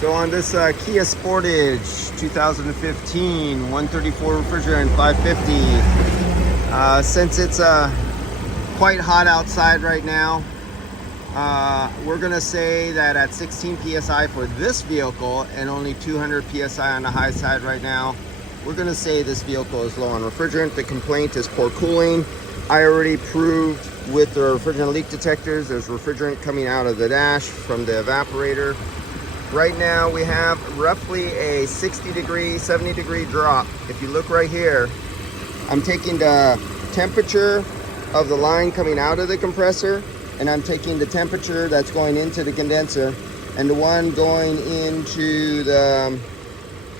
So on this Kia Sportage 2015 134 refrigerant 550, since it's quite hot outside right now, we're gonna say that at 16 psi for this vehicle and only 200 psi on the high side right now, we're gonna say this vehicle is low on refrigerant. The complaint is poor cooling. I already proved with the refrigerant leak detectors there's refrigerant coming out of the dash from the evaporator. Right now we have roughly a 60 degree, 70 degree drop. If you look right here, I'm taking the temperature of the line coming out of the compressor, and I'm taking the temperature that's going into the condenser and the one going into the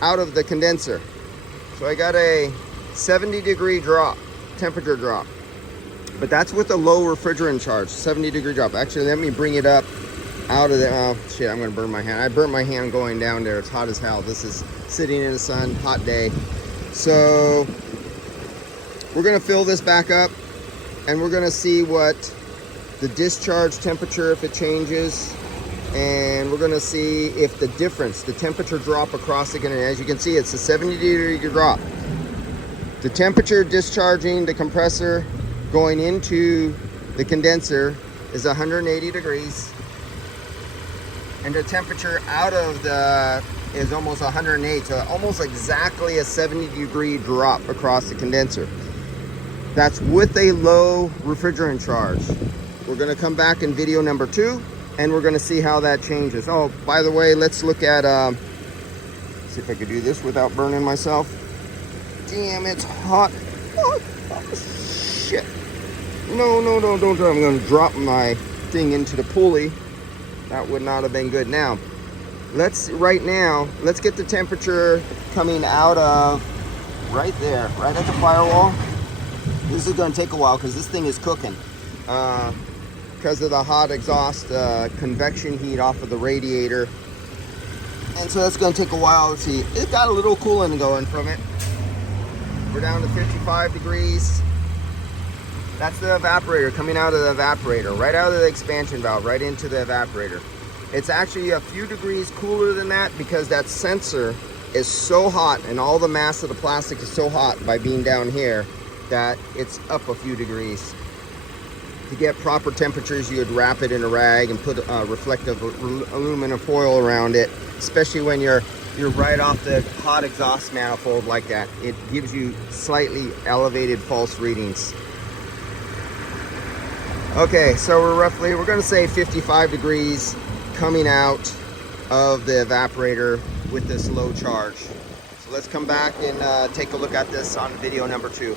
out of the condenser. So I got a 70 degree drop, temperature drop. But that's with a low refrigerant charge, 70 degree drop. Actually, let me bring it up out of the, oh shit, I'm gonna burn my hand. I burnt my hand going down there. It's hot as hell. This is sitting in the sun, hot day. So we're gonna fill this back up and we're gonna see what the discharge temperature, if it changes, and we're gonna see if the difference, the temperature drop across the condenser. As you can see, it's a 70 degree drop. The temperature discharging the compressor going into the condenser is 180 degrees. And the temperature out of the is almost 108, so almost exactly a 70 degree drop across the condenser. That's with a low refrigerant charge. We're gonna come back in video number 2 and we're gonna see how that changes. Oh, by the way, let's look at, see if I could do this without burning myself. Damn, it's hot. Oh, shit. No, don't. I'm gonna drop my thing into the pulley. That would not have been good. Now, let's get the temperature coming out of right there, right at the firewall. This is gonna take a while because this thing is cooking. Because of the hot exhaust convection heat off of the radiator. And so that's gonna take a while to see. It got a little cooling going from it. We're down to 55 degrees. That's the evaporator coming out of the evaporator, right out of the expansion valve, right into the evaporator. It's actually a few degrees cooler than that because that sensor is so hot and all the mass of the plastic is so hot by being down here that it's up a few degrees. To get proper temperatures, you would wrap it in a rag and put reflective aluminum foil around it, especially when you're right off the hot exhaust manifold like that. It gives you slightly elevated false readings. Okay, so we're gonna say 55 degrees coming out of the evaporator with this low charge. So let's come back and take a look at this on video number 2.